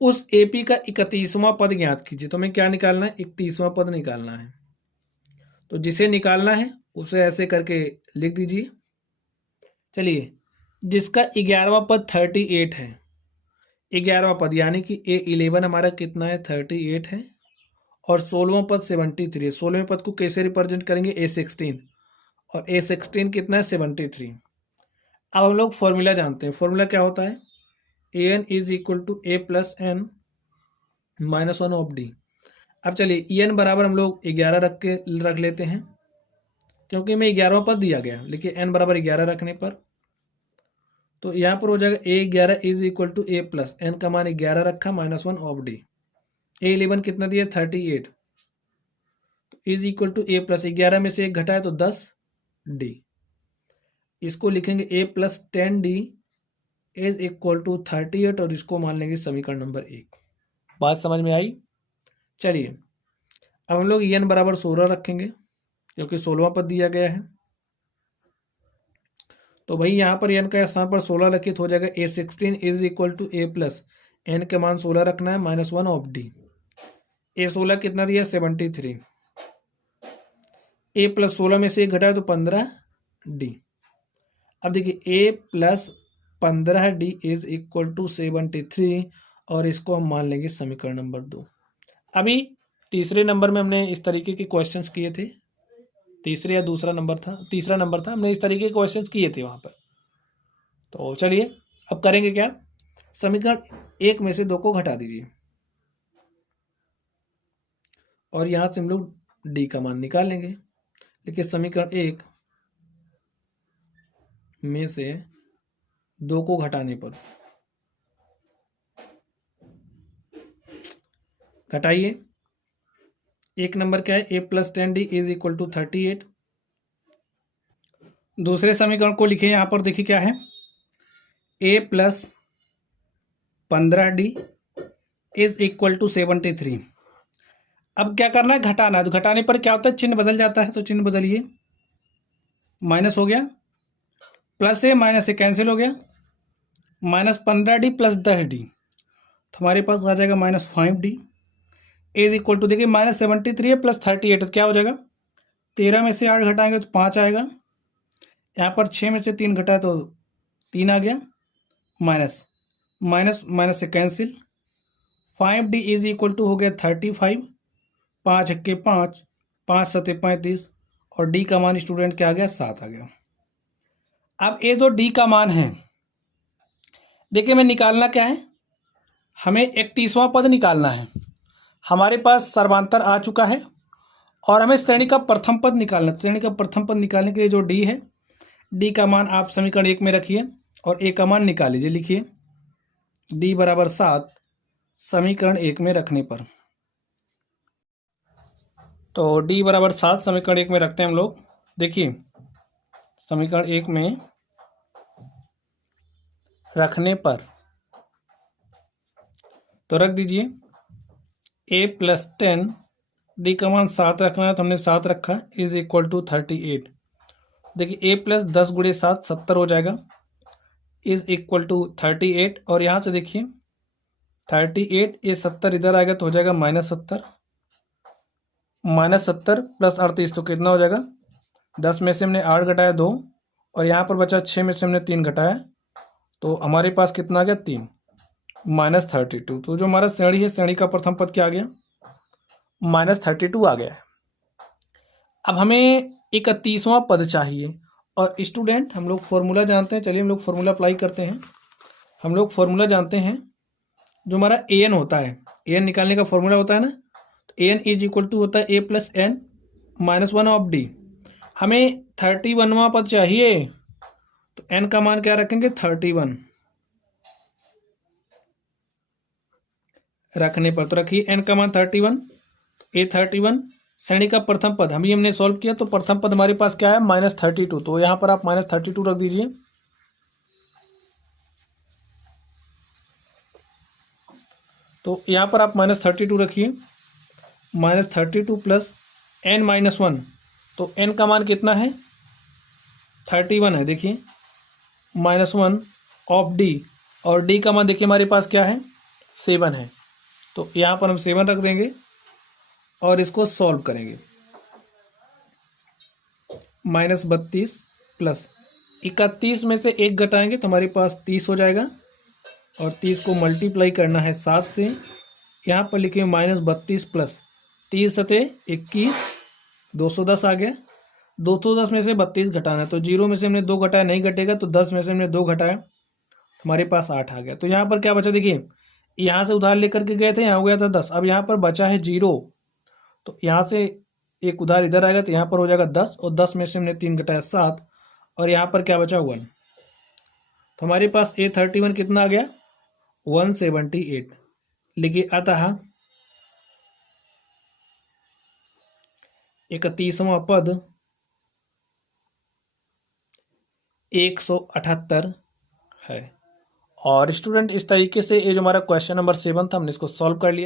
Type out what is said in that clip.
उस एपी का 31वां पद ज्ञात कीजिए। तो हमें क्या निकालना है? 31वां पद निकालना है। तो जिसे निकालना है उसे ऐसे करके लिख दीजिए। चलिए, जिसका 11वां पद 38 है, 11वां पद यानी कि A11 हमारा कितना है? 38 है। और 16वां पद 73 है। 16वें पद को कैसे रिप्रेजेंट करेंगे? A16। और A16 कितना है? 73। अब हम लोग फॉर्मूला जानते हैं। फॉर्मूला क्या होता है? an is equal to a plus n minus one of d. अब चलिए en बराबर हम लोग 11 रख लेते हैं, क्योंकि हमें 11वां पद दिया गया। लिखिए n बराबर 11 रखने पर तो यहाँ पर हो जाएगा A11 is equal to a plus n का मान 11 रखा minus one of D. A11 कितना दिया? 38 is equal to a plus 11 में से 1 घटाए तो 10 डी। इसको लिखेंगे a plus 10 d is equal to 38 और इसको मान लेंगे समीकरण नंबर 1। बात समझ में आई? चलिए, अब हम लोग n बराबर 16 रखेंगे, क्योंकि 16वां पद दिया गया है। तो भाई यहाँ पर n का स्थान पर 16 रखिए तो हो जाएगा A16 is equal to a plus n के मान 16 रखना है minus one of D. A16 कितना दिया? 73। a प्लस 16 में से 1 घटाए तो 15 डी। अब देखिए a plus 15 d is equal to 73 और इसको हम मान लेंगे समीकरण नंबर 2। अभी तीसरे नंबर में हमने इस तरीके के क्वेश्चंस किए थे। तीसरे या दूसरा नंबर था? तीसरा नंबर था। हमने इस तरीके के क्वेश्चंस किए थे वहाँ पर। तो चलिए अब करेंगे क्या? समीकरण 1 में से 2 को घटा दीजिए और यहाँ से हम लोग डी का मान निकाल लेंगे। देखिए समीकरण 1 में से 2 को घटाने पर घटाइए। एक नंबर क्या है? a plus 10 d is equal to 38। दूसरे समीकरण को लिखिए। यहाँ पर देखिए क्या है? a plus 15 d is equal to 73। अब क्या करना है? घटाना। तो घटाने पर क्या होता है? चिन्ह बदल जाता है। तो चिन्ह बदलिए, माइनस हो गया, प्लस ए माइनस ए कैंसिल हो गया, माइनस 15 डी प्लस 10 डी तो हमारे पास आ जाएगा minus 5 d is equal to, देखिए माइनस 73 है प्लस 38 तो क्या हो जाएगा? 13 में से 8 घटाएंगे तो 5 आएगा। यहाँ पर 6 में से 3 घटाए तो 3 आ गया, माइनस माइनस माइनस से cancel. 5 d is equal to हो गया 35, 5 1 5, 5 7 35 और डी का मान स्टूडेंट क्या आ गया? 7 आ गया। अब ए जो डी का मान है, देखिए मैं निकालना क्या है? हमें 31वां पद निकालना है। हमारे पास सर्वांतर आ चुका है और हमें श्रेणी का प्रथम पद निकालना है। श्रेणी का प्रथम पद निकालने के लिए जो डी है, डी का मान आप समीकरण 1 में रखिए और ए का मान निकाल लीजिए। लिखिए डी बराबर 7 समीकरण 1 में रखने पर। तो डी बराबर 7 समीकरण 1 में रखते हैं हम लोग। देखिए समीकरण 1 में रखने पर तो रख दीजिए a प्लस 10 डी का मान 7 रखना है तो हमने 7 रखा इज इक्वल टू 38। देखिए a प्लस 10 गुणे 7 70 हो जाएगा इज इक्वल टू 38 और यहाँ से देखिए 38 ये 70 इधर आएगा तो हो जाएगा माइनस 70, माइनस 70 प्लस 38 तो कितना हो जाएगा? 10 में से हमने 8 घटाया 2 और यहाँ पर बचा 6 में से हमने 3 घटाया तो हमारे पास कितना आ गया? 3 माइनस 32। तो जो हमारा श्रेणी है, श्रेणी का प्रथम पद क्या आ गया? माइनस 32 आ गया है। अब हमें 31वां पद चाहिए और स्टूडेंट हम लोग फॉर्मूला जानते हैं। चलिए हम लोग फॉर्मूला अप्लाई करते हैं। हम लोग फॉर्मूला जानते हैं, जो हमारा an होता है, an निकालने का फॉर्मूला होता है ना, तो an इज इक्वल टू होता है a plus n minus one of d. हमें 31वां पद चाहिए तो n का मान क्या रखेंगे? 31 रखने पर तो रखिए n का मान 31, a 31 श्रेणी का प्रथम पद हमने सॉल्व किया तो प्रथम पद हमारे पास क्या है? माइनस 32। तो यहाँ पर आप माइनस 32 रख दीजिए। तो यहाँ पर आप माइनस 32 रखिए, माइनस 32 प्लस n माइनस 1 तो n का मान कितना है? 31 है। देखिए माइनस 1 ऑफ d और d का मान देखिए हमारे पास क्या है? 7 है, तो यहाँ पर हम 7 रख देंगे और इसको सॉल्व करेंगे। -32 प्लस 31 में से 1 घटाएंगे तो हमारे पास 30 हो जाएगा, और 30 को मल्टीप्लाई करना है 7 से। यहाँ पर लिखे -32 प्लस 30 सते 21, 210 आ गया। 210 में से 32 घटाना है, तो 0 में से हमने 2 घटाया, नहीं घटेगा, तो 10 में से हमने 2 घटाया, हमारे पास 8 आ गया। तो यहाँ पर क्या बचा, देखिए यहाँ से उधार लेकर के गए थे, यहाँ हो गया था 10, अब यहाँ पर बचा है 0, तो यहाँ से एक उधार इधर आएगा, तो यहाँ पर हो जाएगा 10, और 10 में से हमने 3 घटाया 7, और यहाँ पर क्या बचा 1। तो हमारे पास A31 कितना आ गया 178। लिखिए अतः 31वां पद 178 है। और स्टूडेंट इस तरीके से ये जो हमारा क्वेश्चन नंबर 7 था हमने इसको सॉल्व कर लिया।